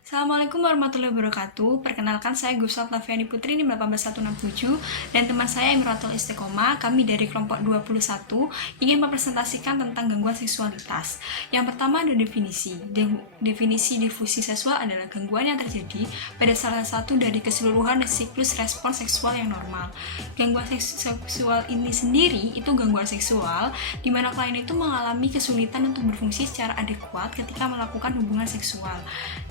Assalamualaikum warahmatullahi wabarakatuh. Perkenalkan saya Gusal Tafiani Putri NIM 18167 dan teman saya Imratul Istiqomah. Kami dari kelompok 21 ingin mempresentasikan tentang gangguan seksualitas. Yang pertama ada definisi. Definisi difusi seksual adalah gangguan yang terjadi pada salah satu dari keseluruhan siklus respons seksual yang normal. Gangguan seksual ini sendiri itu gangguan seksual di mana klien itu mengalami kesulitan untuk berfungsi secara adekuat ketika melakukan hubungan seksual.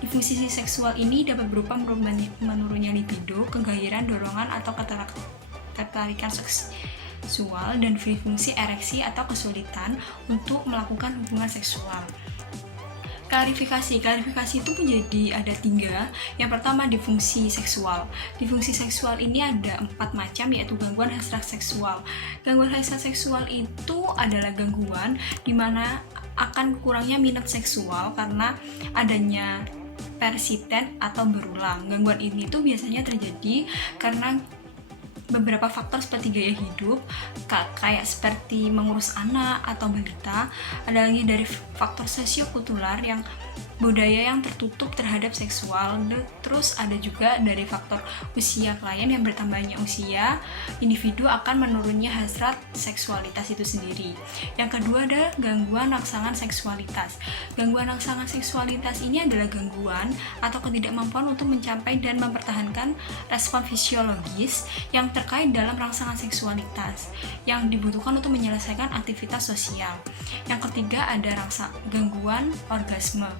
Difusi seksual ini dapat berupa menurunnya libido, kegairahan, dorongan, atau ketertarikan seksual dan fungsi ereksi atau kesulitan untuk melakukan hubungan seksual. Klarifikasi itu menjadi ada 3. Yang pertama, disfungsi seksual. Disfungsi seksual ini ada 4 macam, yaitu gangguan hasrat seksual. Gangguan hasrat seksual itu adalah gangguan di mana akan kurangnya minat seksual karena adanya persisten atau berulang. Gangguan ini tuh biasanya terjadi karena beberapa faktor seperti gaya hidup, kayak seperti mengurus anak atau balita. Ada lagi dari faktor sosiokultural yang budaya yang tertutup terhadap seksual. Terus ada juga dari faktor usia klien, yang bertambahnya usia individu akan menurunnya hasrat seksualitas itu sendiri. Yang kedua ada gangguan rangsangan seksualitas. Gangguan rangsangan seksualitas ini adalah gangguan atau ketidakmampuan untuk mencapai dan mempertahankan respon fisiologis yang terkait dalam rangsangan seksualitas yang dibutuhkan untuk menyelesaikan aktivitas sosial. Yang ketiga ada gangguan orgasme.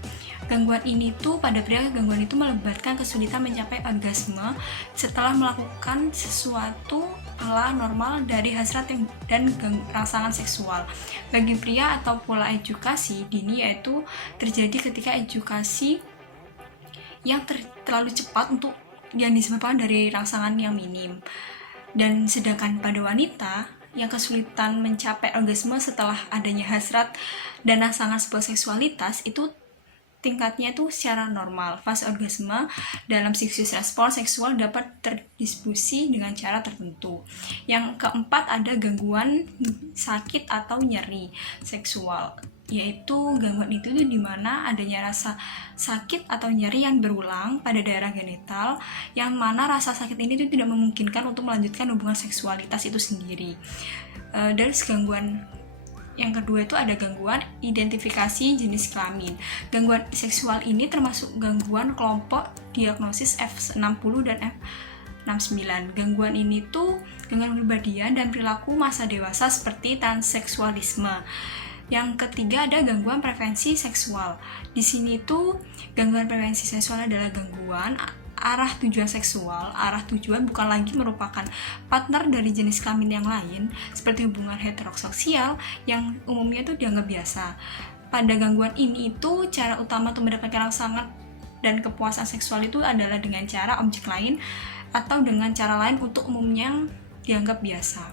Gangguan ini tuh pada pria, gangguan itu melibatkan kesulitan mencapai orgasme setelah melakukan sesuatu ala normal dari hasrat dan rangsangan seksual. Bagi pria atau pola edukasi dini yaitu terjadi ketika edukasi yang terlalu cepat untuk yang disebabkan dari rangsangan yang minim. Dan sedangkan pada wanita yang kesulitan mencapai orgasme setelah adanya hasrat dan rangsangan sebuah seksualitas itu tingkatnya itu secara normal. Fase orgasme dalam siklus respons seksual dapat terdistribusi dengan cara tertentu. Yang keempat ada gangguan sakit atau nyeri seksual, yaitu gangguan itu di mana adanya rasa sakit atau nyeri yang berulang pada daerah genital, yang mana rasa sakit ini tidak memungkinkan untuk melanjutkan hubungan seksualitas itu sendiri. Dari gangguan yang kedua itu ada gangguan identifikasi jenis kelamin. Gangguan seksual ini termasuk gangguan kelompok diagnosis F60 dan F69. Gangguan ini tuh gangguan kepribadian dan perilaku masa dewasa seperti transseksualisme. Yang ketiga ada gangguan preferensi seksual. Di sini tuh gangguan preferensi seksual adalah gangguan arah tujuan seksual. Arah tujuan bukan lagi merupakan partner dari jenis kelamin yang lain, seperti hubungan heteroseksual yang umumnya itu dianggap biasa. Pada gangguan ini itu cara utama untuk mendapatkan rangsangan dan kepuasan seksual itu adalah dengan cara objek lain atau dengan cara lain untuk umumnya dianggap biasa.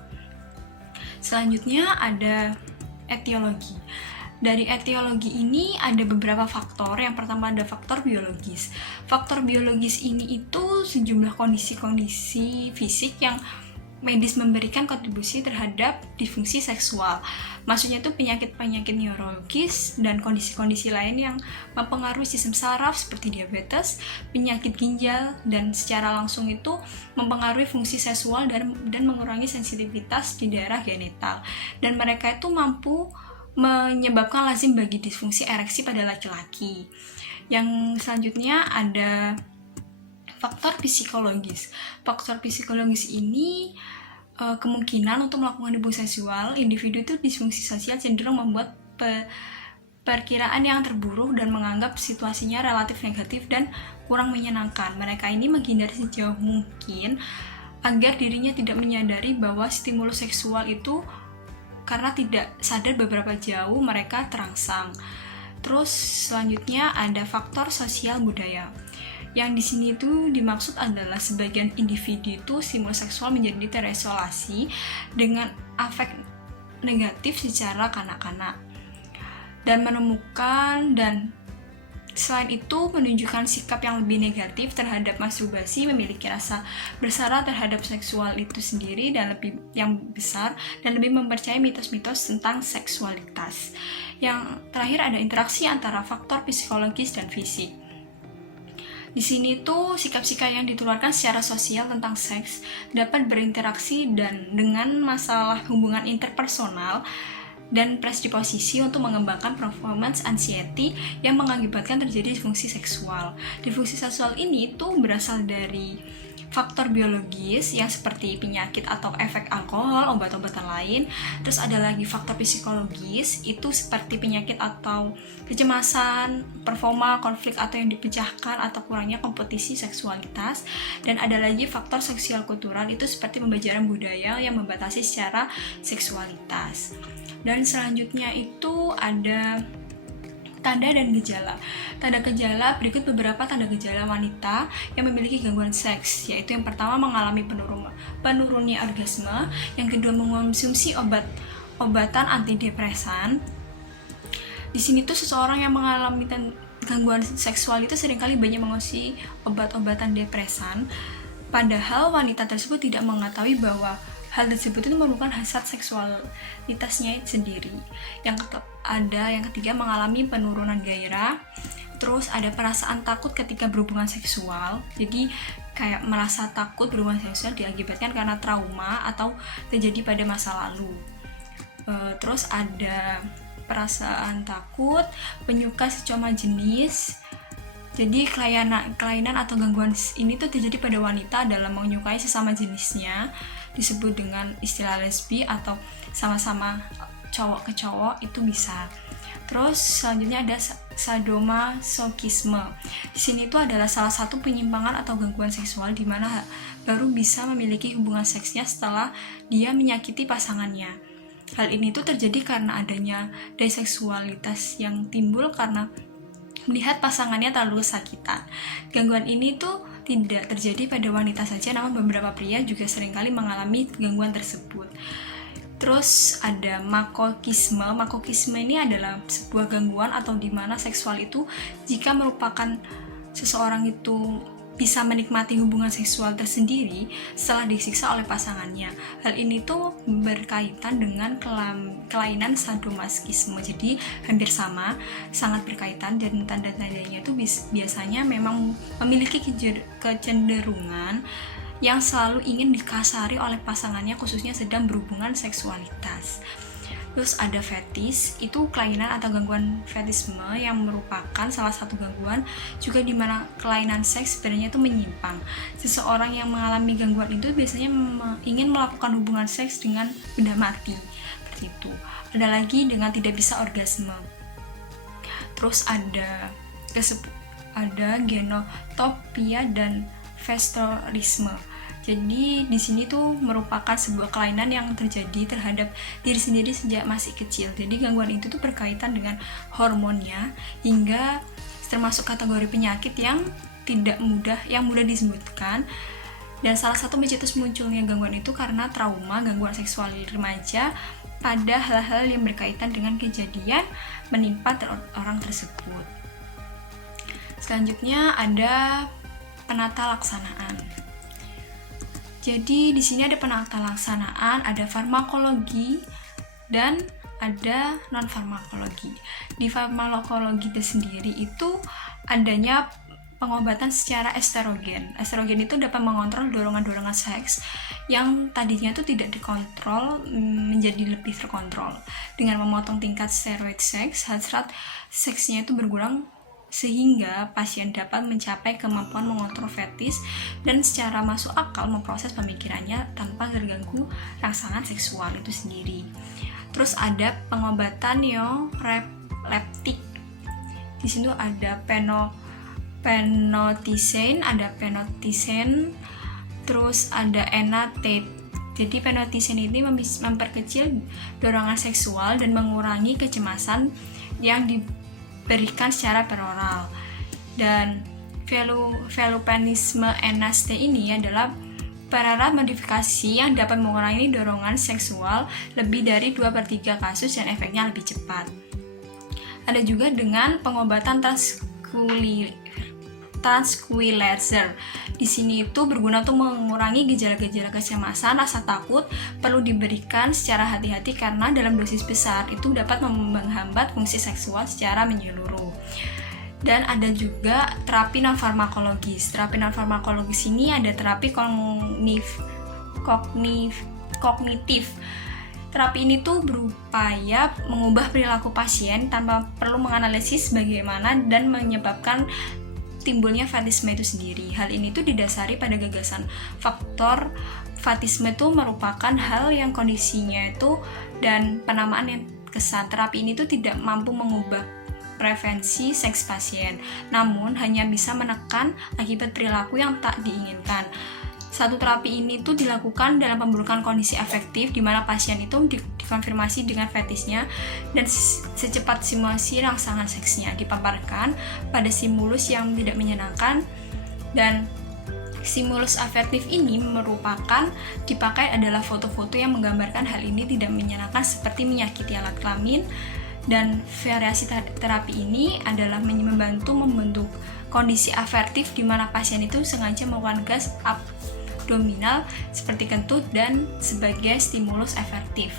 Selanjutnya ada etiologi. Dari etiologi ini ada beberapa faktor. Yang pertama ada faktor biologis. Faktor biologis ini itu sejumlah kondisi-kondisi fisik yang medis memberikan kontribusi terhadap disfungsi seksual. Maksudnya itu penyakit-penyakit neurologis dan kondisi-kondisi lain yang mempengaruhi sistem saraf seperti diabetes, penyakit ginjal, dan secara langsung itu mempengaruhi fungsi seksual dan mengurangi sensitivitas di daerah genital. Dan mereka itu mampu menyebabkan lazim bagi disfungsi ereksi pada laki-laki. Yang selanjutnya ada faktor psikologis. Faktor psikologis ini kemungkinan untuk melakukan hubungan seksual individu itu disfungsi sosial cenderung membuat perkiraan yang terburuk dan menganggap situasinya relatif negatif dan kurang menyenangkan. Mereka ini menghindari sejauh mungkin agar dirinya tidak menyadari bahwa stimulus seksual itu karena tidak sadar beberapa jauh mereka terangsang. Terus selanjutnya ada faktor sosial budaya. Yang di sini tuh dimaksud adalah sebagian individu itu stimulus seksual menjadi terisolasi dengan afek negatif secara kanak-kanak dan menemukan dan selain itu menunjukkan sikap yang lebih negatif terhadap masturbasi, memiliki rasa bersalah terhadap seksual itu sendiri dan lebih yang besar dan lebih mempercayai mitos-mitos tentang seksualitas. Yang terakhir ada interaksi antara faktor psikologis dan fisik. Di sini tuh sikap-sikap yang ditularkan secara sosial tentang seks dapat berinteraksi dan dengan masalah hubungan interpersonal dan predisposisi untuk mengembangkan performance anxiety yang mengakibatkan terjadi disfungsi seksual. Disfungsi seksual ini tuh berasal dari faktor biologis yang seperti penyakit atau efek alkohol, obat-obatan lain. Terus ada lagi faktor psikologis, itu seperti penyakit atau kecemasan, performa, konflik atau yang dipecahkan atau kurangnya kompetisi seksualitas. Dan ada lagi faktor sosial kultural, itu seperti pembelajaran budaya yang membatasi secara seksualitas. Dan selanjutnya itu ada tanda dan gejala. Tanda gejala, berikut beberapa tanda gejala wanita yang memiliki gangguan seks, yaitu yang pertama mengalami penurunnya orgasme, yang kedua mengonsumsi obatan antidepresan. Di sini tuh seseorang yang mengalami gangguan seksual itu seringkali banyak mengonsumsi obat-obatan depresan, padahal wanita tersebut tidak mengetahui bahwa hal tersebut itu merupakan hasrat seksualitasnya sendiri. Yang ketiga mengalami penurunan gairah. Terus ada perasaan takut ketika berhubungan seksual. Jadi kayak merasa takut berhubungan seksual diakibatkan karena trauma atau terjadi pada masa lalu. Terus ada perasaan takut, penyuka sesama jenis. Jadi kelainan atau gangguan ini tuh terjadi pada wanita dalam menyukai sesama jenisnya, disebut dengan istilah lesbi atau sama-sama cowok ke cowok, itu bisa. Terus selanjutnya ada sadomasochisme. Di sini itu adalah salah satu penyimpangan atau gangguan seksual di mana baru bisa memiliki hubungan seksnya setelah dia menyakiti pasangannya. Hal ini tuh terjadi karena adanya deseksualitas yang timbul karena melihat pasangannya terlalu kesakitan. Gangguan ini tuh tidak terjadi pada wanita saja, namun beberapa pria juga seringkali mengalami gangguan tersebut. Terus ada makokisme. Makokisme ini adalah sebuah gangguan atau di mana seksual itu jika merupakan seseorang itu bisa menikmati hubungan seksual tersendiri setelah disiksa oleh pasangannya. Hal ini tuh berkaitan dengan kelainan sadomasochisme. Jadi hampir sama, sangat berkaitan, dan tanda-tandanya itu biasanya memang memiliki kecenderungan yang selalu ingin dikasari oleh pasangannya, khususnya sedang berhubungan seksualitas. Terus ada fetis, itu kelainan atau gangguan fetisme yang merupakan salah satu gangguan juga di mana kelainan seks sebenarnya itu menyimpang. Seseorang yang mengalami gangguan itu biasanya ingin melakukan hubungan seks dengan benda mati, seperti itu. Ada lagi dengan tidak bisa orgasme. Terus ada genotopia dan vastorisme. Jadi di sini tuh merupakan sebuah kelainan yang terjadi terhadap diri sendiri sejak masih kecil. Jadi gangguan itu tuh berkaitan dengan hormonnya hingga termasuk kategori penyakit yang mudah disebutkan. Dan salah satu pencetus munculnya gangguan itu karena trauma gangguan seksual remaja pada hal-hal yang berkaitan dengan kejadian menimpa orang tersebut. Selanjutnya ada penata laksanaan. Jadi di sini ada penata laksanaan, ada farmakologi dan ada non farmakologi. Di farmakologi itu sendiri itu adanya pengobatan secara estrogen. Estrogen itu dapat mengontrol dorongan-dorongan seks yang tadinya itu tidak dikontrol menjadi lebih terkontrol. Dengan memotong tingkat steroid seks, hasrat seksnya itu berkurang sehingga pasien dapat mencapai kemampuan mengontrol fetis dan secara masuk akal memproses pemikirannya tanpa terganggu rangsangan seksual itu sendiri. Terus ada pengobatan neuroleptik. Di sini ada penotisen, terus ada enatate. Jadi penotisen ini memperkecil dorongan seksual dan mengurangi kecemasan yang diberikan secara peroral. Dan velupanisme NST ini adalah penarat modifikasi yang dapat mengurangi dorongan seksual lebih dari 2/3 kasus dan efeknya lebih cepat. Ada juga dengan pengobatan tranquilizer. Di sini itu berguna untuk mengurangi gejala-gejala kecemasan, rasa takut, perlu diberikan secara hati-hati karena dalam dosis besar itu dapat menghambat fungsi seksual secara menyeluruh. Dan ada juga terapi non farmakologis. Terapi non farmakologis ini ada terapi kognitif. Terapi ini tuh berupaya mengubah perilaku pasien tanpa perlu menganalisis bagaimana dan menyebabkan timbulnya fatisme itu sendiri. Hal ini tuh didasari pada gagasan faktor fatisme itu merupakan hal yang kondisinya itu dan penamaan yang kesan. Terapi ini tuh tidak mampu mengubah prevensi seks pasien, namun hanya bisa menekan akibat perilaku yang tak diinginkan. Satu terapi ini tuh dilakukan dalam pemburukan kondisi afektif di mana pasien itu dikonfirmasi dengan fetisnya dan secepat simulasi rangsangan seksnya dipaparkan pada stimulus yang tidak menyenangkan, dan stimulus afektif ini merupakan dipakai adalah foto-foto yang menggambarkan hal ini tidak menyenangkan seperti menyakiti alat kelamin. Dan variasi terapi ini adalah membantu membentuk kondisi afektif di mana pasien itu sengaja melakukan gas abdominal seperti kentut dan sebagai stimulus efektif.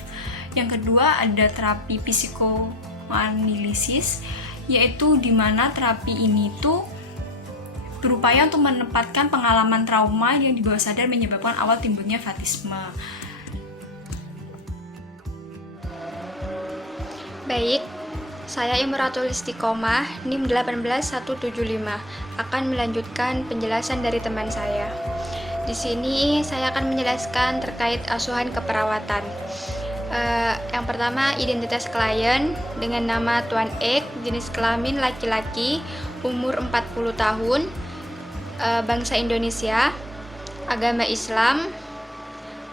Yang kedua ada terapi psikoanalisis, yaitu di mana terapi ini tuh berupaya untuk menempatkan pengalaman trauma yang di bawah sadar menyebabkan awal timbulnya fatisme. Baik, saya Imratul Istiqomah, NIM 18175, akan melanjutkan penjelasan dari teman saya. Di sini saya akan menjelaskan terkait asuhan keperawatan. Yang pertama, identitas klien dengan nama Tuan X, jenis kelamin laki-laki, umur 40 tahun, bangsa Indonesia, agama Islam,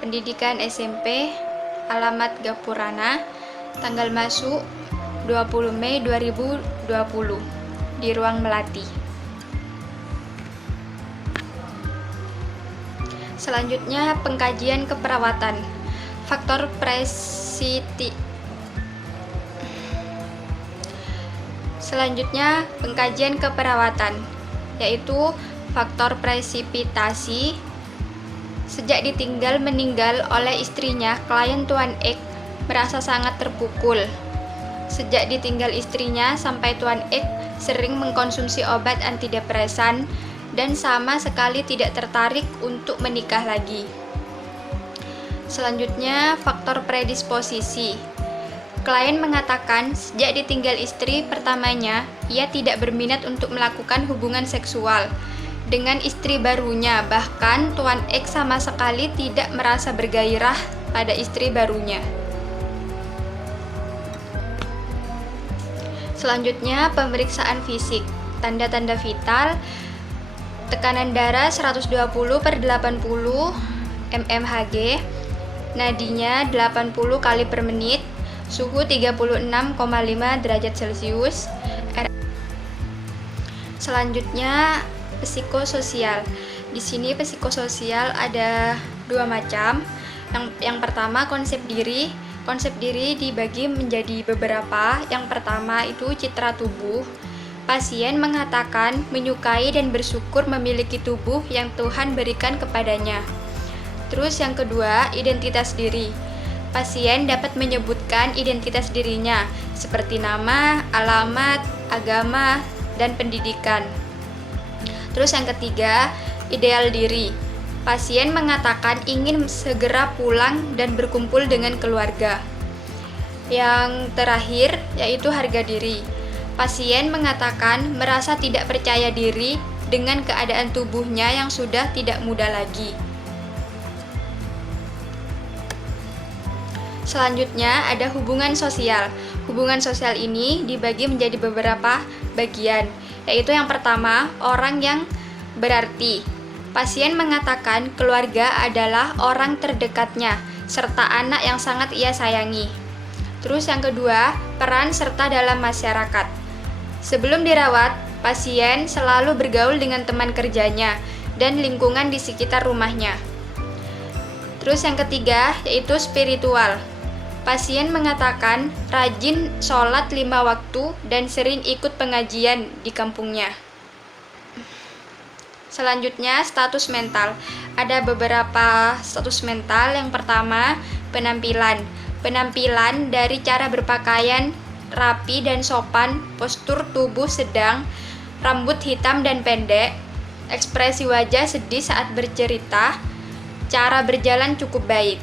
pendidikan SMP, alamat Gapurana, tanggal masuk 20 Mei 2020 di ruang Melati. Selanjutnya, pengkajian keperawatan. Faktor Selanjutnya, pengkajian keperawatan, yaitu faktor presipitasi. Sejak ditinggal meninggal oleh istrinya, klien Tuan X merasa sangat terpukul. Sejak ditinggal istrinya sampai Tuan X sering mengkonsumsi obat antidepresan dan sama sekali tidak tertarik untuk menikah lagi. Selanjutnya, faktor predisposisi. Klien mengatakan sejak ditinggal istri pertamanya, ia tidak berminat untuk melakukan hubungan seksual dengan istri barunya, bahkan Tuan X sama sekali tidak merasa bergairah pada istri barunya. Selanjutnya, pemeriksaan fisik. Tanda-tanda vital: tekanan darah 120/80 mmHg, nadinya 80 kali per menit, suhu 36,5 derajat Celcius. Selanjutnya, psikososial. Di sini psikososial ada dua macam. Yang pertama, konsep diri. Konsep diri dibagi menjadi beberapa. Yang pertama itu citra tubuh. Pasien mengatakan menyukai dan bersyukur memiliki tubuh yang Tuhan berikan kepadanya. Terus yang kedua, identitas diri. Pasien dapat menyebutkan identitas dirinya seperti nama, alamat, agama, dan pendidikan. Terus yang ketiga, ideal diri. Pasien mengatakan ingin segera pulang dan berkumpul dengan keluarga. Yang terakhir yaitu harga diri. Pasien mengatakan merasa tidak percaya diri dengan keadaan tubuhnya yang sudah tidak muda lagi. Selanjutnya ada hubungan sosial. Hubungan sosial ini dibagi menjadi beberapa bagian, yaitu yang pertama, orang yang berarti. Pasien mengatakan keluarga adalah orang terdekatnya, serta anak yang sangat ia sayangi. Terus yang kedua, peran serta dalam masyarakat. Sebelum dirawat, pasien selalu bergaul dengan teman kerjanya dan lingkungan di sekitar rumahnya. Terus yang ketiga, yaitu spiritual. Pasien mengatakan rajin sholat 5 waktu dan sering ikut pengajian di kampungnya. Selanjutnya, status mental. Ada beberapa status mental. Yang pertama, penampilan. Penampilan dari cara berpakaian rapi dan sopan, postur tubuh sedang, rambut hitam dan pendek, ekspresi wajah sedih saat bercerita, cara berjalan cukup baik.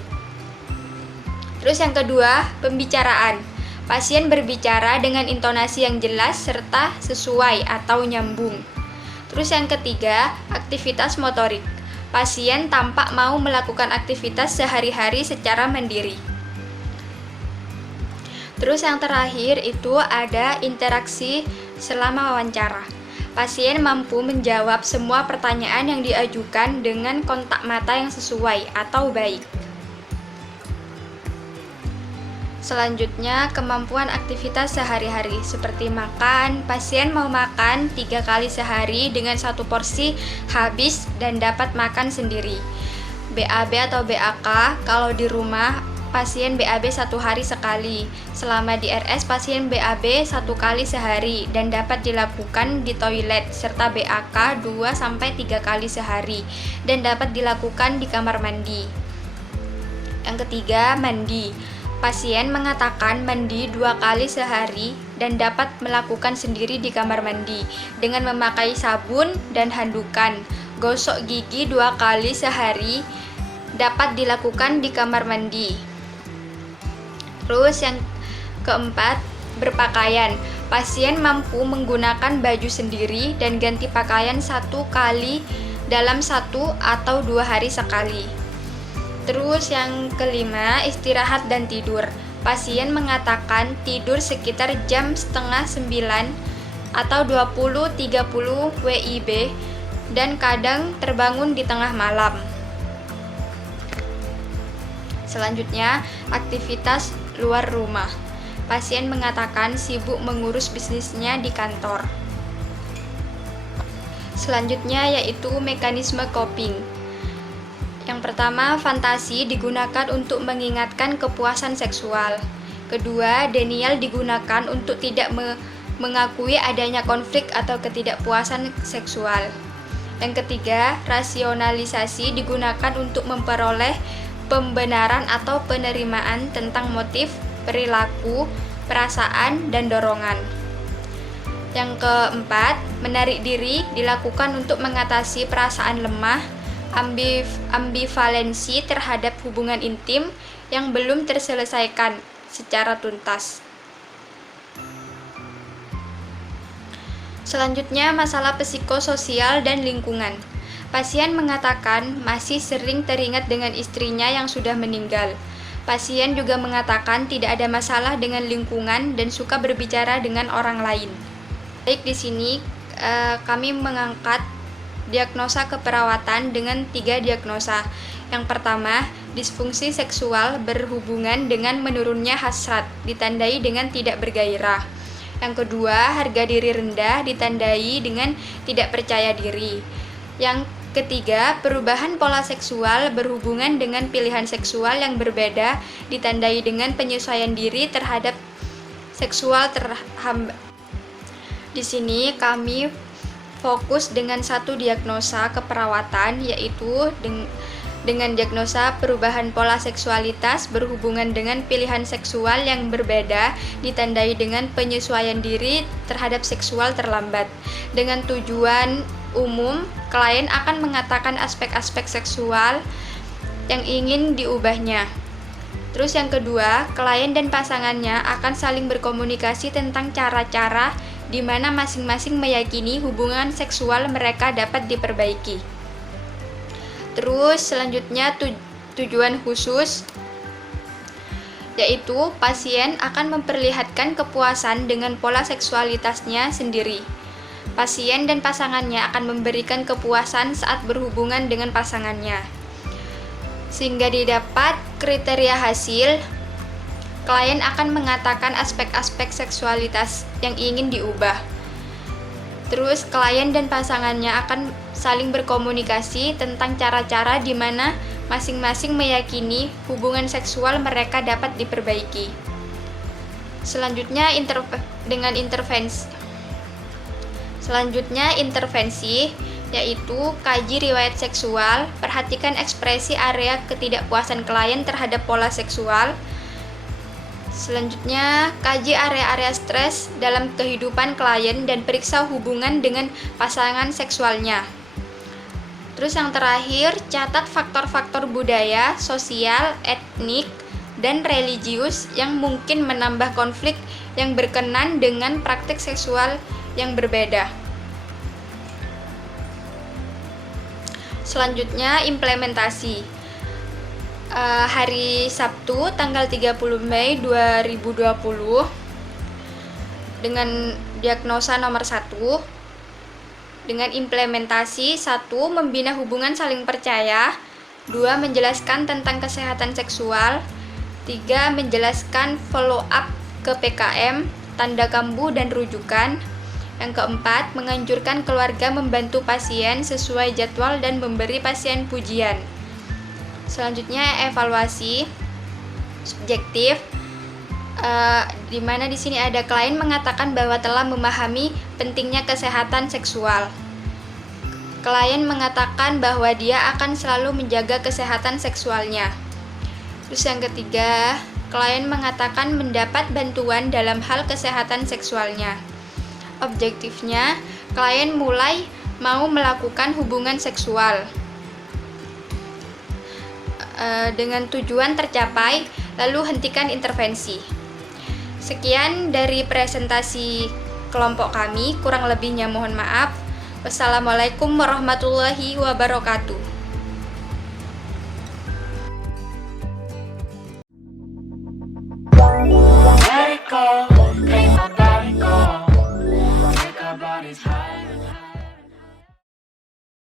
Terus yang kedua, pembicaraan. Pasien berbicara dengan intonasi yang jelas serta sesuai atau nyambung. Terus yang ketiga, aktivitas motorik. Pasien tampak mau melakukan aktivitas sehari-hari secara mandiri. Terus yang terakhir itu ada interaksi selama wawancara. Pasien mampu menjawab semua pertanyaan yang diajukan dengan kontak mata yang sesuai atau baik. Selanjutnya, kemampuan aktivitas sehari-hari seperti makan. Pasien mau makan 3 kali sehari dengan 1 porsi habis dan dapat makan sendiri. BAB atau BAK, kalau di rumah pasien BAB 1 hari sekali. Selama di RS, pasien BAB 1 kali sehari dan dapat dilakukan di toilet, serta BAK 2-3 kali sehari dan dapat dilakukan di kamar mandi. Yang ketiga, mandi. Pasien mengatakan mandi 2 kali sehari dan dapat melakukan sendiri di kamar mandi dengan memakai sabun dan handukan. Gosok gigi 2 kali sehari dapat dilakukan di kamar mandi. Terus yang keempat, berpakaian. Pasien mampu menggunakan baju sendiri dan ganti pakaian 1 kali dalam 1 atau 2 hari sekali. Terus yang kelima, istirahat dan tidur. Pasien mengatakan tidur sekitar jam setengah 9 atau 20-30 WIB dan kadang terbangun di tengah malam. Selanjutnya, aktivitas luar rumah. Pasien mengatakan sibuk mengurus bisnisnya di kantor. Selanjutnya yaitu mekanisme coping. Yang pertama, fantasi digunakan untuk mengingatkan kepuasan seksual. Kedua, denial digunakan untuk tidak mengakui adanya konflik atau ketidakpuasan seksual. Yang ketiga, rasionalisasi digunakan untuk memperoleh pembenaran atau penerimaan tentang motif, perilaku, perasaan, dan dorongan. Yang keempat, menarik diri dilakukan untuk mengatasi perasaan lemah, ambivalensi terhadap hubungan intim yang belum terselesaikan secara tuntas. Selanjutnya, masalah psikososial dan lingkungan. Pasien mengatakan masih sering teringat dengan istrinya yang sudah meninggal. Pasien juga mengatakan tidak ada masalah dengan lingkungan dan suka berbicara dengan orang lain. Baik, di sini kami mengangkat diagnosa keperawatan dengan 3 diagnosa. Yang pertama, disfungsi seksual berhubungan dengan menurunnya hasrat, ditandai dengan tidak bergairah. Yang kedua, harga diri rendah, ditandai dengan tidak percaya diri. Yang ketiga, perubahan pola seksual berhubungan dengan pilihan seksual yang berbeda, ditandai dengan penyesuaian diri terhadap seksual terhambat. Di sini kami fokus dengan 1 diagnosa keperawatan, yaitu dengan diagnosa perubahan pola seksualitas berhubungan dengan pilihan seksual yang berbeda, ditandai dengan penyesuaian diri terhadap seksual terlambat. Dengan tujuan umum, klien akan mengatakan aspek-aspek seksual yang ingin diubahnya. Terus yang kedua, klien dan pasangannya akan saling berkomunikasi tentang cara-cara di mana masing-masing meyakini hubungan seksual mereka dapat diperbaiki. Terus selanjutnya tujuan khusus, yaitu pasien akan memperlihatkan kepuasan dengan pola seksualitasnya sendiri. Pasien dan pasangannya akan memberikan kepuasan saat berhubungan dengan pasangannya. Sehingga didapat kriteria hasil, klien akan mengatakan aspek-aspek seksualitas yang ingin diubah. Terus klien dan pasangannya akan saling berkomunikasi tentang cara-cara di mana masing-masing meyakini hubungan seksual mereka dapat diperbaiki. Selanjutnya intervensi, yaitu kaji riwayat seksual, perhatikan ekspresi area ketidakpuasan klien terhadap pola seksual, Selanjutnya, kaji area-area stres dalam kehidupan klien dan periksa hubungan dengan pasangan seksualnya. Terus yang terakhir, catat faktor-faktor budaya, sosial, etnik, dan religius yang mungkin menambah konflik yang berkenan dengan praktik seksual yang berbeda. Selanjutnya, implementasi. Hari Sabtu tanggal 30 Mei 2020 dengan diagnosa nomor 1 dengan implementasi 1. Membina hubungan saling percaya, 2. Menjelaskan tentang kesehatan seksual, 3. Menjelaskan follow up ke PKM, tanda kambuh dan rujukan. Yang keempat, menganjurkan keluarga membantu pasien sesuai jadwal dan memberi pasien pujian. Selanjutnya, evaluasi subjektif, di mana di sini ada klien mengatakan bahwa telah memahami pentingnya kesehatan seksual. Klien mengatakan bahwa dia akan selalu menjaga kesehatan seksualnya. Terus yang ketiga, klien mengatakan mendapat bantuan dalam hal kesehatan seksualnya. Objektifnya, klien mulai mau melakukan hubungan seksual dengan tujuan tercapai, lalu hentikan intervensi. Sekian dari presentasi kelompok kami, kurang lebihnya mohon maaf. Wassalamualaikum warahmatullahi wabarakatuh.